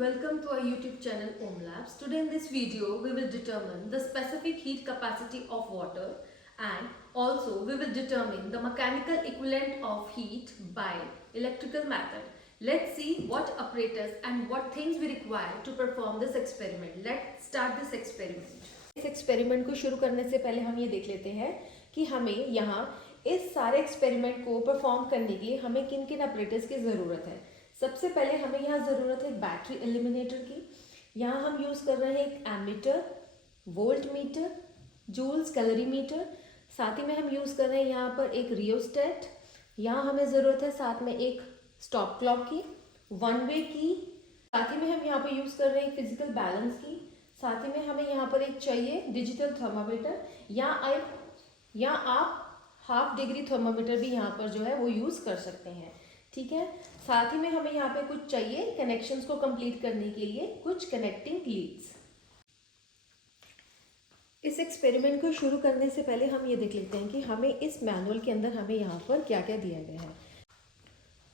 welcome to our YouTube channel Om Labs. Today in this video we will determine the specific heat capacity of water and also we will determine the mechanical equivalent of heat by electrical method. Let's see what apparatus and what things we require to perform this experiment. Let's start this experiment. इस experiment को शुरू करने से पहले हम ये देख लेते हैं कि हमें यहाँ इस सारे एक्सपेरिमेंट को परफॉर्म करने के लिए हमें किन किन ऑपरेटर्स की ज़रूरत है। सबसे पहले हमें यहाँ ज़रूरत है बैटरी एलिमिनेटर की। यहाँ हम यूज़ कर रहे हैं एक ammeter, voltmeter, Joule's calorimeter, साथ ही में हम यूज़ कर रहे हैं यहाँ पर एक रियोस्टेट। यहाँ हमें ज़रूरत है साथ में एक स्टॉप क्लॉक की, वन वे की, साथ ही में हम यहाँ पर यूज़ कर रहे हैं फिजिकल बैलेंस की, साथ ही में हमें यहाँ पर एक चाहिए डिजिटल थर्मामीटर या आप हाफ डिग्री थर्मामीटर भी यहाँ पर जो है वो यूज़ कर सकते हैं। ठीक है, साथ ही में हमें यहाँ पे कुछ चाहिए कनेक्शंस को कंप्लीट करने के लिए कुछ कनेक्टिंग लीड्स। इस एक्सपेरिमेंट को शुरू करने से पहले हम ये देख लेते हैं कि हमें इस मैनुअल के अंदर हमें यहाँ पर क्या क्या दिया गया है।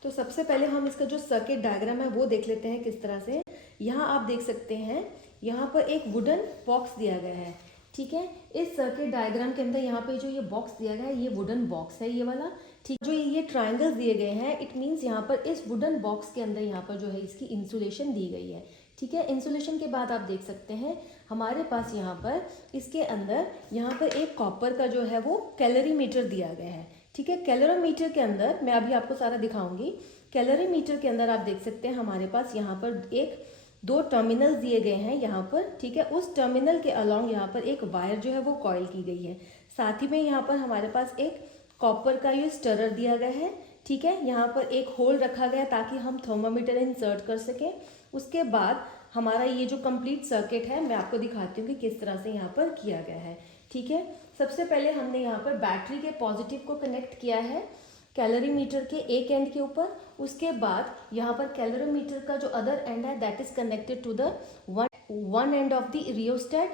तो सबसे पहले हम इसका जो सर्किट डायग्राम है वो देख लेते हैं किस तरह से। यहाँ आप देख सकते हैं यहाँ पर एक वुडन बॉक्स दिया गया है। ठीक है, इस सर्किट डायग्राम के अंदर यहाँ पे जो ये बॉक्स दिया गया है ये वुडन बॉक्स है, ये वाला। ठीक, जो ये ट्रायंगल्स दिए गए हैं इट मीन्स यहाँ पर इस वुडन बॉक्स के अंदर यहाँ पर जो है इसकी इंसुलेशन दी गई है। ठीक है, इंसुलेशन के बाद आप देख सकते हैं हमारे पास यहाँ पर इसके अंदर यहाँ पर एक कॉपर का जो है वो कैलोरीमीटर दिया गया है। ठीक है, कैलोरीमीटर के अंदर मैं अभी आपको सारा दिखाऊंगी। कैलोरीमीटर के अंदर आप देख सकते हैं हमारे पास यहाँ पर एक दो टर्मिनल्स दिए गए हैं यहाँ पर। ठीक है, उस टर्मिनल के अलॉन्ग यहाँ पर एक वायर जो है वो कॉइल की गई है। साथ ही में यहाँ पर हमारे पास एक कॉपर का ये स्टरर दिया गया है। ठीक है, यहाँ पर एक होल रखा गया ताकि हम थर्मामीटर इंसर्ट कर सकें। उसके बाद हमारा ये जो कंप्लीट सर्किट है मैं आपको दिखाती हूँ कि किस तरह से यहाँ पर किया गया है। ठीक है, सबसे पहले हमने यहाँ पर बैटरी के पॉजिटिव को कनेक्ट किया है कैलोरीमीटर के एक एंड के ऊपर। उसके बाद यहाँ पर कैलोरीमीटर का जो अदर एंड है that is connected to the one end of the rheostat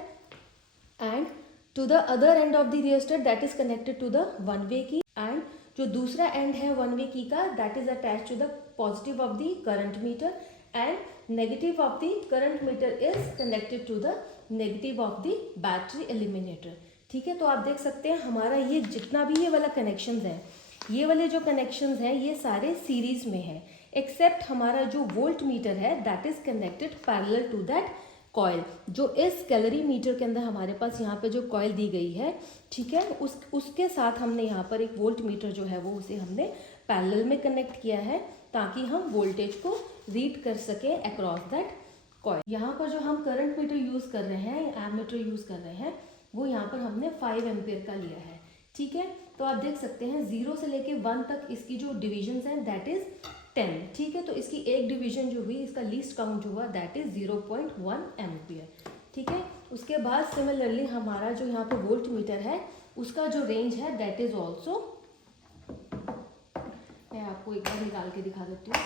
and to the other end of the rheostat that is connected to the one way key, and जो दूसरा एंड है one way key का that is attach to the positive of the current meter and negative of the current meter is connected to the negative of the battery eliminator. ठीक है, तो आप देख सकते हैं हमारा ये जितना भी ये वाला कनेक्शन है, ये वाले जो कनेक्शंस हैं ये सारे सीरीज में है, एक्सेप्ट हमारा जो वोल्ट मीटर है that is connected parallel to that coil. जो इस कैलोरीमीटर के अंदर हमारे पास यहाँ पे जो कॉइल दी गई है, ठीक है, उसके साथ हमने यहाँ पर एक वोल्ट मीटर जो है वो उसे हमने पैरेलल में कनेक्ट किया है ताकि हम वोल्टेज को रीड कर सके अक्रॉस दैट कॉइल। यहाँ पर जो हम करंट मीटर यूज़ कर रहे हैं, एमीटर यूज़ कर रहे हैं, वो यहाँ पर हमने 5 एम्पियर का लिया है। ठीक है, तो आप देख सकते हैं 0 से लेके 1 तक इसकी जो डिविजन्स हैं दैट इज 10। ठीक है, तो इसकी एक डिवीजन जो हुई इसका लीस्ट काउंट जो हुआ दैट इज 0.1 एम्पियर। ठीक है, उसके बाद सिमिलरली हमारा जो यहाँ पे वोल्ट मीटर है उसका जो रेंज है दैट इज ऑल्सो, मैं आपको एक बार निकाल के दिखा देती हूँ।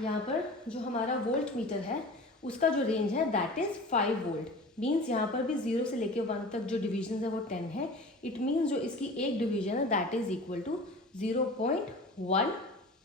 यहाँ पर जो हमारा वोल्ट मीटर है उसका जो रेंज है दैट इज 5 वोल्ट। मीन्स यहाँ पर भी 0 से लेके 1 तक जो डिविजन है वो 10 है। इट मीन्स जो इसकी एक डिवीजन है that is equal to 0.1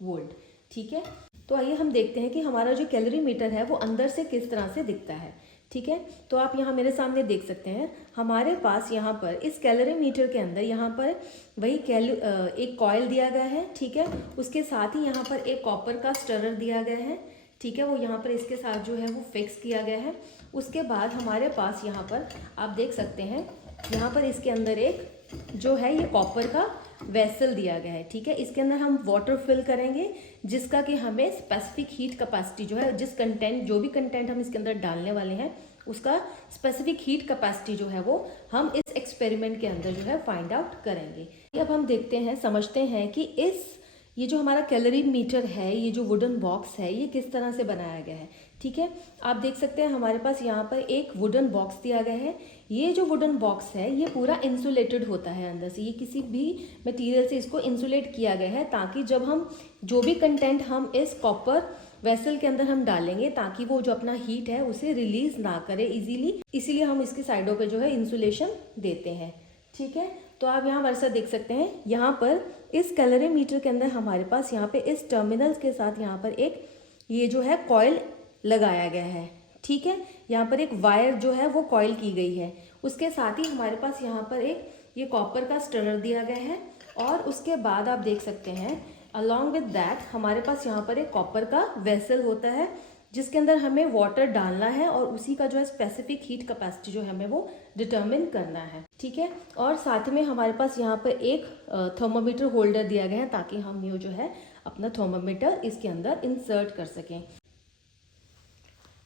volt. ठीक है, तो आइए हम देखते हैं कि हमारा जो कैलोरीमीटर है वो अंदर से किस तरह से दिखता है। ठीक है, तो आप यहाँ मेरे सामने देख सकते हैं हमारे पास यहाँ पर इस कैलोरीमीटर के अंदर यहाँ पर वही एक कॉइल दिया गया है। ठीक है, उसके साथ ही यहाँ पर एक कॉपर का स्टरर दिया गया है। ठीक है, वो यहाँ पर इसके साथ जो है वो फिक्स किया गया है। उसके बाद हमारे पास यहाँ पर आप देख सकते हैं यहाँ पर इसके अंदर एक जो है ये कॉपर का वेसल दिया गया है। ठीक है, इसके अंदर हम वाटर फिल करेंगे जिसका कि हमें स्पेसिफिक हीट कैपेसिटी जो है जो भी कंटेंट हम इसके अंदर डालने वाले हैं उसका स्पेसिफिक हीट कैपेसिटी जो है वो हम इस एक्सपेरिमेंट के अंदर जो है फाइंड आउट करेंगे। अब हम देखते हैं, समझते हैं कि ये जो हमारा कैलोरीमीटर है, ये जो वुडन बॉक्स है ये किस तरह से बनाया गया है। ठीक है, आप देख सकते हैं हमारे पास यहाँ पर एक वुडन बॉक्स दिया गया है। ये जो वुडन बॉक्स है ये पूरा इंसुलेटेड होता है अंदर से, ये किसी भी मटेरियल से इसको इंसुलेट किया गया है ताकि जब हम जो भी कंटेंट हम इस कॉपर वेसल के अंदर हम डालेंगे ताकि वो जो अपना हीट है उसे रिलीज ना करे इजीली, इसीलिए हम इसकी साइडों पे जो है इंसुलेशन देते हैं। ठीक है, तो आप यहाँ वर्षा देख सकते हैं यहाँ पर इस कैलोरीमीटर के अंदर हमारे पास यहाँ पे इस टर्मिनल्स के साथ यहाँ पर एक ये जो है कॉइल लगाया गया है। ठीक है, यहाँ पर एक वायर जो है वो कॉइल की गई है। उसके साथ ही हमारे पास यहाँ पर एक ये कॉपर का स्टरर दिया गया है और उसके बाद आप देख सकते हैं अलॉन्ग विद दैट हमारे पास यहाँ पर एक कॉपर का वेसल होता है जिसके अंदर हमें वाटर डालना है और उसी का जो है स्पेसिफिक हीट कैपेसिटी जो है हमें वो डिटरमिन करना है। ठीक है, और साथ में हमारे पास यहाँ पर एक थर्मोमीटर होल्डर दिया गया है ताकि हम ये जो है अपना थर्मोमीटर इसके अंदर इंसर्ट कर सकें।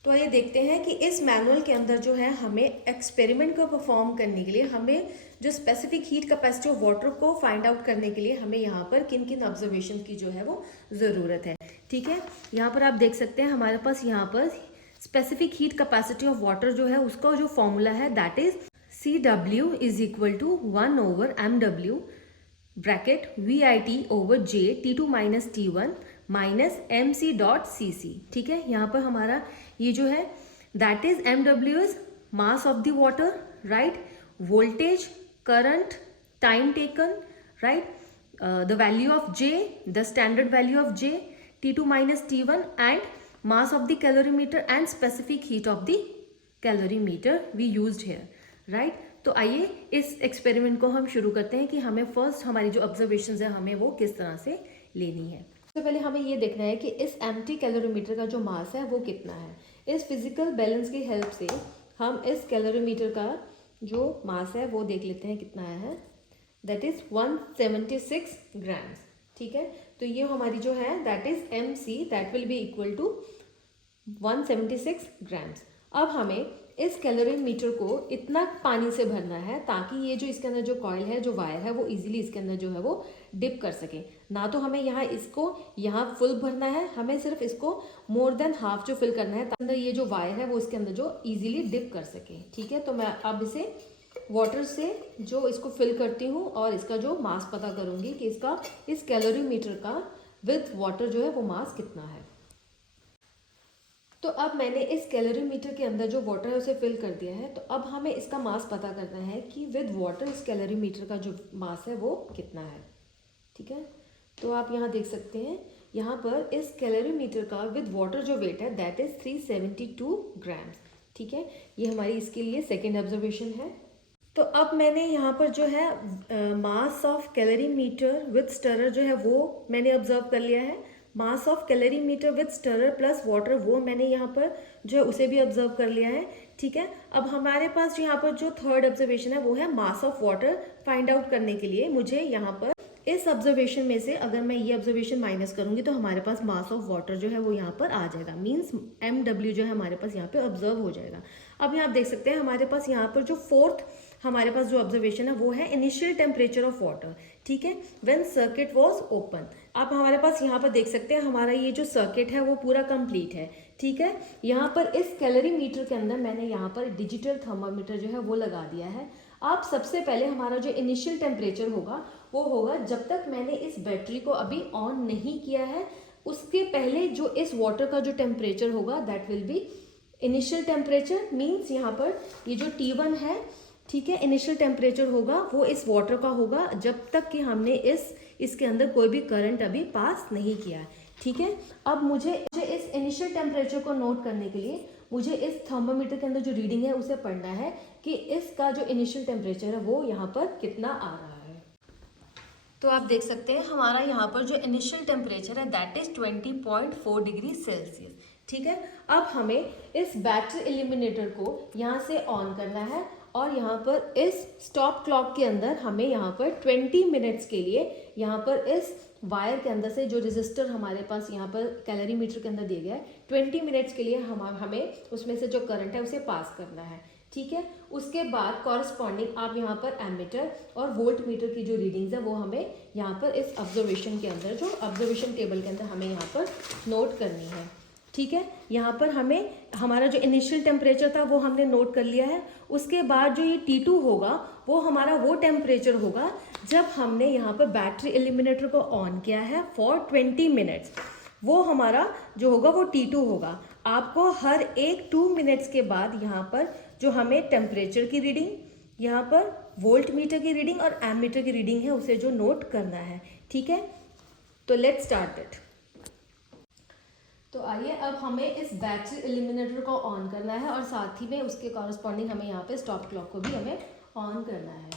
तो ये देखते हैं कि इस मैनुअल के अंदर जो है हमें एक्सपेरिमेंट को परफॉर्म करने के लिए हमें जो specific heat capacity of water को फाइंड आउट करने के लिए हमें यहाँ पर किन किन ऑब्जर्वेशन की जो है वो ज़रूरत है। ठीक है, यहाँ पर आप देख सकते हैं हमारे पास यहाँ पर specific heat capacity of water जो है उसका जो फॉर्मूला है that is CW is equal to 1/mw bracket VIT/J T2 minus T1 minus MC.Cc। ठीक है, यहाँ पर हमारा ये जो है that is MW is mass of the water, right, voltage, current, time taken, right, the value of J, the standard value of J, T2 minus T1 and mass of the calorimeter and specific heat of the calorimeter we used here, right. तो आइए इस experiment को हम शुरू करते हैं कि हमें फर्स्ट हमारी जो ऑब्जर्वेशंस है हमें वो किस तरह से लेनी है। सबसे पहले हमें ये देखना है कि इस एम्प्टी कैलोरीमीटर का जो मास है वो कितना है। इस फिजिकल बैलेंस की हेल्प से हम इस कैलोरीमीटर का जो मास है वो देख लेते हैं कितना है, दैट इज 176 ग्राम्स। ठीक है, तो ये हमारी जो है that is MC, that will be equal to 176 grams. अब हमें इस कैलोरीमीटर को इतना पानी से भरना है ताकि ये जो इसके अंदर जो कॉइल है, जो वायर है, वो इजीली इसके अंदर जो है वो डिप कर सके। ना तो हमें यहाँ इसको यहाँ फुल भरना है, हमें सिर्फ इसको मोर देन हाफ जो फिल करना है ताकि अंदर ये जो वायर है वो इसके अंदर जो इजीली डिप कर सके। ठीक है, तो मैं अब इसे वाटर से जो इसको फिल करती हूँ और इसका जो मास पता करूँगी कि इसका इस कैलोरीमीटर का विथ वाटर जो है वो मास कितना है। तो अब मैंने इस कैलोरीमीटर के अंदर जो वाटर है उसे फिल कर दिया है। तो अब हमें इसका मास पता करना है कि विद वाटर इस कैलोरीमीटर का जो मास है वो कितना है। ठीक है, तो आप यहाँ देख सकते हैं यहाँ पर इस कैलोरीमीटर का विद वाटर जो वेट है दैट इज 372 ग्राम्स। ठीक है, ये हमारी इसके लिए सेकेंड ऑब्जर्वेशन है। तो अब मैंने यहाँ पर जो है mass of calorimeter with stirrer जो है वो मैंने ऑब्जर्व कर लिया है। Mass of calorimeter with stirrer plus water वो मैंने यहाँ पर जो है उसे भी ऑब्जर्व कर लिया है। ठीक है, अब हमारे पास यहाँ पर जो थर्ड ऑब्जर्वेशन है वो है mass of water find out करने के लिए मुझे यहाँ पर इस ऑब्जर्वेशन में से अगर मैं ये ऑब्जर्वेशन माइनस करूंगी तो हमारे पास मास ऑफ वाटर जो है वो यहाँ पर आ जाएगा, मीन्स MW जो है हमारे पास यहाँ पे ऑब्जर्व हो जाएगा। अब यहाँ आप देख सकते हैं हमारे पास यहाँ पर जो फोर्थ हमारे पास जो ऑब्जर्वेशन है वो है इनिशियल टेम्परेचर ऑफ वाटर। ठीक है, व्हेन सर्किट वाज ओपन। आप हमारे पास यहाँ पर देख सकते हैं हमारा ये जो सर्किट है वो पूरा कंप्लीट है। ठीक है, यहाँ पर इस कैलोरीमीटर के अंदर मैंने यहाँ पर डिजिटल थर्मामीटर जो है वो लगा दिया है। आप सबसे पहले हमारा जो इनिशियल टेम्परेचर होगा वो होगा जब तक मैंने इस बैटरी को अभी ऑन नहीं किया है, उसके पहले जो इस वाटर का जो टेम्परेचर होगा that will B initial temperature, means यहाँ पर ये जो T1 है, ठीक है, इनिशियल टेम्परेचर होगा वो इस वाटर का होगा जब तक कि हमने इसके अंदर कोई भी करंट अभी पास नहीं किया है। ठीक है, अब मुझे इस इनिशियल टेम्परेचर को नोट करने के लिए मुझे इस थर्मोमीटर के अंदर जो रीडिंग है उसे पढ़ना है कि इसका जो इनिशियल टेम्परेचर है वो यहाँ पर कितना आ रहा है। तो आप देख सकते हैं हमारा यहाँ पर जो इनिशियल टेम्परेचर है दैट इज 20.4 डिग्री सेल्सियस। ठीक है, अब हमें इस बैटरी इल्यूमिनेटर को यहाँ से ऑन करना है और यहाँ पर इस स्टॉप क्लॉक के अंदर हमें यहाँ पर 20 मिनट्स के लिए यहाँ पर इस वायर के अंदर से जो रेजिस्टर हमारे पास यहाँ पर कैलोरीमीटर के अंदर दिया गया है 20 मिनट्स के लिए हमें उसमें से जो करंट है उसे पास करना है। ठीक है, उसके बाद कॉरस्पॉन्डिंग आप यहाँ पर एमीटर और वोल्ट मीटर की जो रीडिंग्स है वो हमें यहाँ पर इस ऑब्जर्वेशन के अंदर जो ऑब्जर्वेशन टेबल के अंदर हमें यहाँ पर नोट करनी है। ठीक है, यहाँ पर हमें हमारा जो इनिशियल टेम्परेचर था वो हमने नोट कर लिया है। उसके बाद जो ये T2 होगा वो हमारा वो टेम्परेचर होगा जब हमने यहाँ पर बैटरी इल्यूमिनेटर को ऑन किया है फॉर 20 मिनट्स। वो हमारा जो होगा वो T2 होगा। आपको हर एक 2 मिनट्स के बाद यहाँ पर जो हमें टेम्परेचर की रीडिंग, यहाँ पर वोल्ट मीटर की रीडिंग और एमीटर की रीडिंग है उसे जो नोट करना है। ठीक है, तो लेट्स स्टार्ट इट। तो आइए अब हमें इस बैटरी एलिमिनेटर को ऑन करना है और साथ ही में उसके कॉरस्पॉन्डिंग हमें यहाँ पे स्टॉप क्लॉक को भी हमें ऑन करना है।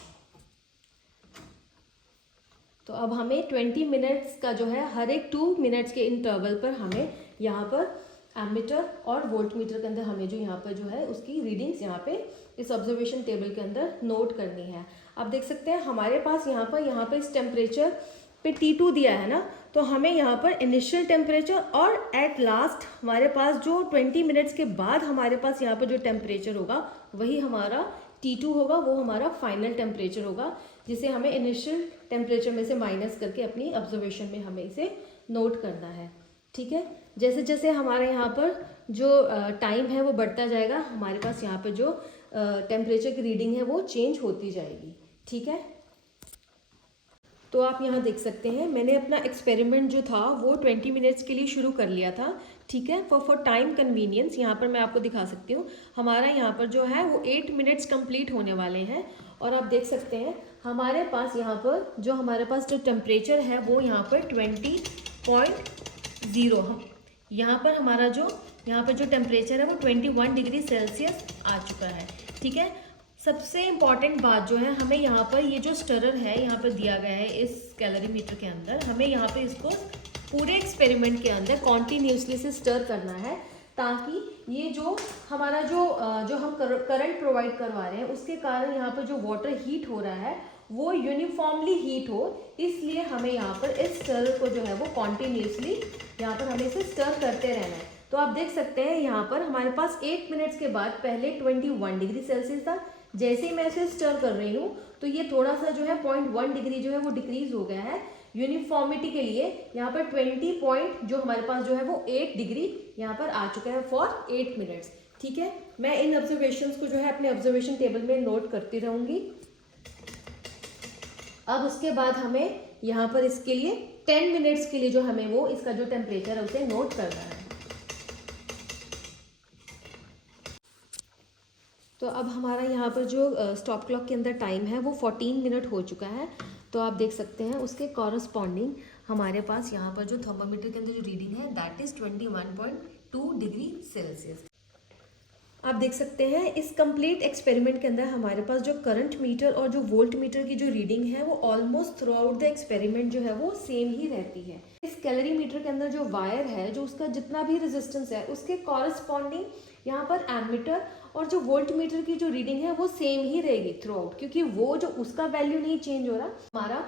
तो अब हमें 20 मिनट्स का जो है हर एक 2 मिनट्स के इंटरवल पर हमें यहाँ पर एमीटर और वोल्टमीटर के अंदर हमें जो यहाँ पर जो है उसकी रीडिंग्स यहाँ पे इस ऑब्जर्वेशन टेबल के अंदर नोट करनी है। आप देख सकते हैं हमारे पास यहाँ पर इस टेम्परेचर पे T2 दिया है ना, तो हमें यहाँ पर इनिशियल टेम्परेचर और एट लास्ट हमारे पास जो 20 मिनट्स के बाद हमारे पास यहाँ पर जो टेम्परेचर होगा वही हमारा T2 होगा, वो हमारा फाइनल टेम्परेचर होगा, जिसे हमें इनिशियल टेम्परेचर में से माइनस करके अपनी ऑब्जर्वेशन में हमें इसे नोट करना है। ठीक है, जैसे जैसे हमारे यहाँ पर जो टाइम है वो बढ़ता जाएगा, हमारे पास यहाँ पर जो टेम्परेचर की रीडिंग है वो चेंज होती जाएगी। ठीक है, तो आप यहाँ देख सकते हैं मैंने अपना एक्सपेरिमेंट जो था वो 20 मिनट्स के लिए शुरू कर लिया था। ठीक है, फॉर टाइम कन्वीनियंस यहाँ पर मैं आपको दिखा सकती हूँ, हमारा यहाँ पर जो है वो 8 मिनट्स कंप्लीट होने वाले हैं। और आप देख सकते हैं हमारे पास यहाँ पर जो टेम्परेचर है वो यहाँ पर 20.0 हम यहाँ पर हमारा जो टेम्परेचर है वो 21 डिग्री सेल्सियस आ चुका है। ठीक है, सबसे इम्पॉर्टेंट बात जो है हमें यहाँ पर ये जो स्टरर है यहाँ पर दिया गया है इस कैलोरीमीटर के अंदर, हमें यहाँ पे इसको पूरे एक्सपेरिमेंट के अंदर कॉन्टिन्यूसली से स्टर करना है, ताकि ये जो हमारा जो हम करंट प्रोवाइड करवा रहे हैं उसके कारण यहाँ पर जो वाटर हीट हो रहा है वो यूनिफॉर्मली हीट हो, इसलिए हमें यहाँ पर इस स्टरर को जो है वो कॉन्टिन्यूसली यहाँ पर हमें इसे स्टर करते रहना है। तो आप देख सकते हैं यहाँ पर हमारे पास 8 मिनट्स के बाद पहले 21 डिग्री सेल्सियस था, जैसे ही मैं इसे स्टर कर रही हूँ तो ये थोड़ा सा जो है 0.1 डिग्री जो है वो डिक्रीज हो गया है। यूनिफॉर्मिटी के लिए यहाँ पर 20 पॉइंट जो हमारे पास जो है वो 8 डिग्री यहाँ पर आ चुका है फॉर 8 मिनट्स। ठीक है, मैं इन ऑब्जर्वेशंस को जो है अपने ऑब्जर्वेशन टेबल में नोट करती रहूँगी। अब उसके बाद हमें यहाँ पर इसके लिए 10 मिनट्स के लिए जो हमें वो इसका जो टेम्परेचर है उसे नोट करना है। तो अब हमारा यहाँ पर जो स्टॉप क्लॉक के अंदर टाइम है वो 14 मिनट हो चुका है। तो आप देख सकते हैं उसके कॉरस्पॉन्डिंग हमारे पास यहाँ पर जो थर्मामीटर के अंदर जो रीडिंग है दैट इज़ 21.2 डिग्री सेल्सियस। आप देख सकते हैं इस कंप्लीट एक्सपेरिमेंट के अंदर हमारे पास जो करंट मीटर और जो वोल्ट मीटर की जो रीडिंग है वो almost through out the experiment जो है वो सेम ही रहती है। इस कैलोरी मीटर के अंदर जो वायर है, जो उसका जितना भी रेजिस्टेंस है उसके कॉरस्पॉन्डिंग यहाँ पर एमीटर और जो वोल्ट मीटर की जो रीडिंग है वो सेम ही रहेगी थ्रू आउट, क्योंकि वो जो उसका वैल्यू नहीं चेंज हो रहा, हमारा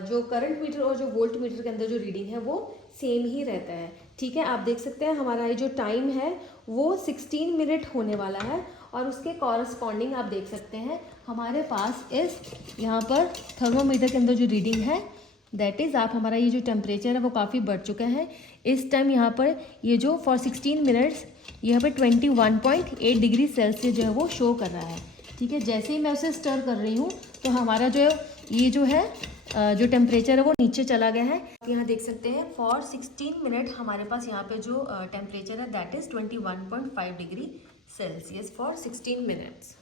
जो करंट मीटर और जो वोल्ट मीटर के अंदर जो रीडिंग है वो सेम ही रहता है। ठीक है, आप देख सकते हैं हमारा ये जो टाइम है वो 16 मिनट होने वाला है और उसके कॉरस्पॉन्डिंग आप देख सकते हैं हमारे पास इस यहाँ पर थर्मोमीटर के अंदर जो रीडिंग है दैट इज़ आप हमारा ये जो टेम्परेचर है वो काफ़ी बढ़ चुका है। इस टाइम यहाँ पर ये जो फॉर 16 मिनट्स यहाँ पर 21.8 डिग्री सेल्सियस जो है वो शो कर रहा है। ठीक है, जैसे ही मैं उसे स्टर कर रही हूँ तो हमारा जो ये जो है जो टेम्परेचर है वो नीचे चला गया है। आप यहाँ देख सकते हैं फॉर 16 मिनट हमारे पास यहाँ पे जो टेम्परेचर है that is 21.5 degree Celsius for 16 minutes.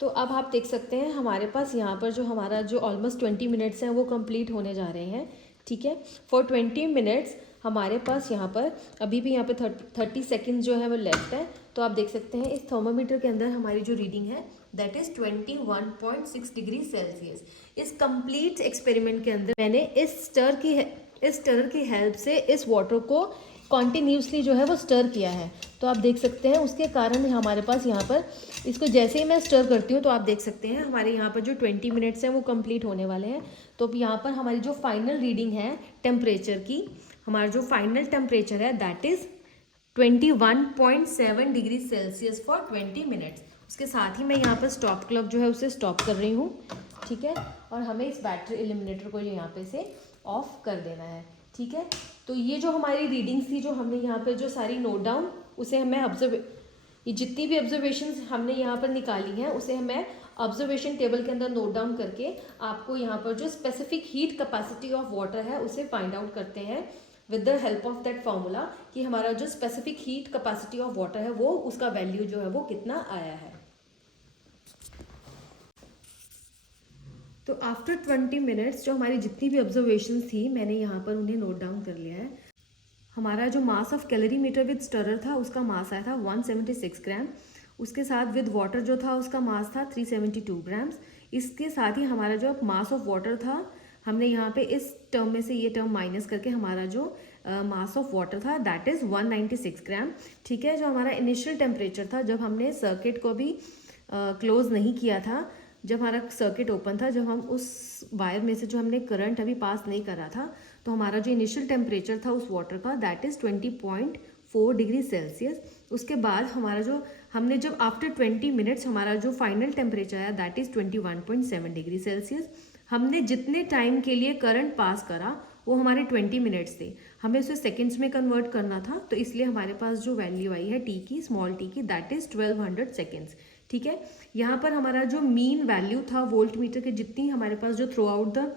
तो अब आप देख सकते हैं हमारे पास यहाँ पर जो हमारा जो ऑलमोस्ट 20 मिनट्स हैं वो कंप्लीट होने जा रहे हैं। ठीक है, फॉर 20 मिनट्स हमारे पास यहाँ पर अभी भी यहाँ पे 30 सेकेंड जो है वो लेफ्ट है। तो आप देख सकते हैं इस थर्मोमीटर के अंदर हमारी जो रीडिंग है दैट इज़ 21.6 डिग्री सेल्सियस। इस कंप्लीट एक्सपेरिमेंट के अंदर मैंने इस स्टरर की हेल्प से इस वाटर को कॉन्टिन्यूसली जो है वो स्टर किया है। तो आप देख सकते हैं उसके कारण हमारे पास यहाँ पर इसको जैसे ही मैं स्टर करती हूँ तो आप देख सकते हैं हमारे यहाँ पर जो 20 मिनट्स हैं वो कंप्लीट होने वाले हैं। तो अब यहाँ पर हमारी जो फाइनल रीडिंग है टेम्परेचर की, हमारा जो फाइनल टेम्परेचर है that is 21.7 degree Celsius for 20 minutes. उसके साथ ही मैं यहाँ पर स्टॉप क्लॉक जो है उसे स्टॉप कर रही हूँ। ठीक है, और हमें इस बैटरी एलिमिनेटर को यहाँ पे से ऑफ कर देना है। ठीक है, तो ये जो हमारी रीडिंग्स थी जो हमने यहाँ पे जो सारी नोट डाउन उसे हमें ये जितनी भी ऑब्जर्वेशंस हमने यहाँ पर निकाली हैं उसे हमें ऑब्जर्वेशन टेबल के अंदर नोट डाउन करके आपको यहाँ पर जो specific heat capacity of water है उसे फाइंड आउट करते हैं with the help of that formula कि हमारा जो specific heat capacity of water है वो उसका वैल्यू जो है वो कितना आया है। तो आफ्टर 20 मिनट्स जो हमारी जितनी भी ऑब्जर्वेशंस थी मैंने यहाँ पर उन्हें नोट डाउन कर लिया है। हमारा जो mass of calorimeter with stirrer था उसका मास आया था 176 ग्राम। उसके साथ विद वाटर जो था उसका मास था 372 ग्राम्स। इसके साथ ही हमारा जो मास ऑफ वाटर था, हमने यहाँ पे इस टर्म में से ये टर्म माइनस करके हमारा जो मास ऑफ वाटर था दैट इज़ 196 ग्राम। ठीक है, जो हमारा इनिशियल टेम्परेचर था जब हमने सर्किट को भी क्लोज नहीं किया था, जब हमारा सर्किट ओपन था, जब हम उस वायर में से जो हमने करंट अभी पास नहीं करा था, तो हमारा जो इनिशियल टेम्परेचर था उस वाटर का दैट इज़ 20.4 डिग्री सेल्सियस। उसके बाद हमारा जो हमने जब आफ्टर 20 मिनट्स हमारा जो फाइनल टेम्परेचर आया दैट इज़ 21.7 डिग्री सेल्सियस। हमने जितने टाइम के लिए करंट पास करा वो हमारे 20 मिनट्स थे, हमें उसे सेकेंड्स में कन्वर्ट करना था, तो इसलिए हमारे पास जो वैल्यू आई है टी की, स्मॉल टी की, दैट इज़ 1200 सेकेंड्स। ठीक है, यहाँ पर हमारा जो मीन वैल्यू था वोल्ट मीटर के, जितनी हमारे पास जो थ्रू आउट द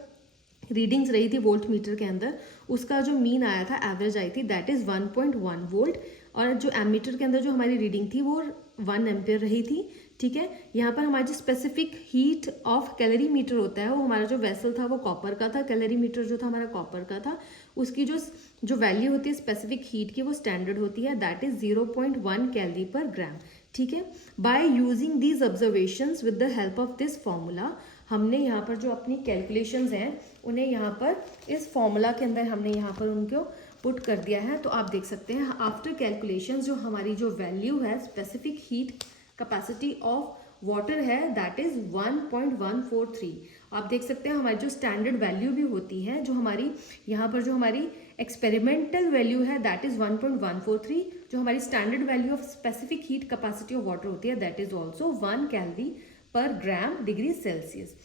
रीडिंग्स रही थी वोल्ट मीटर के अंदर, उसका जो मीन आया था, एवरेज आई थी दैट इज़ 1.1 वोल्ट। और जो एमीटर के अंदर जो हमारी रीडिंग थी वो 1 एम्पियर रही थी। ठीक है, यहाँ पर हमारा जो स्पेसिफिक हीट ऑफ कैलोरीमीटर होता है वो हमारा जो वेसल था वो कॉपर का था, कैलोरीमीटर जो था हमारा कॉपर का था, उसकी जो वैल्यू होती है स्पेसिफिक हीट की वो स्टैंडर्ड होती है दैट इज़ 0.1 कैलोरी पर ग्राम। ठीक है, by using these observations with the help of this formula, हमने यहाँ पर जो अपनी कैलकुलेशंस हैं उन्हें यहाँ पर इस फॉर्मूला के अंदर हमने यहाँ पर उनको पुट कर दिया है। तो आप देख सकते हैं आफ्टर कैलकुलेशंस जो हमारी जो वैल्यू है specific heat capacity of water है दैट इज़ 1.143। आप देख सकते हैं हमारी जो स्टैंडर्ड वैल्यू भी होती है, जो हमारी यहाँ पर जो हमारी एक्सपेरिमेंटल वैल्यू है दैट इज़ 1.143, जो हमारी standard value of specific heat capacity of water होती है दैट इज़ ऑल्सो 1 कैलोरी पर ग्राम डिग्री सेल्सियस।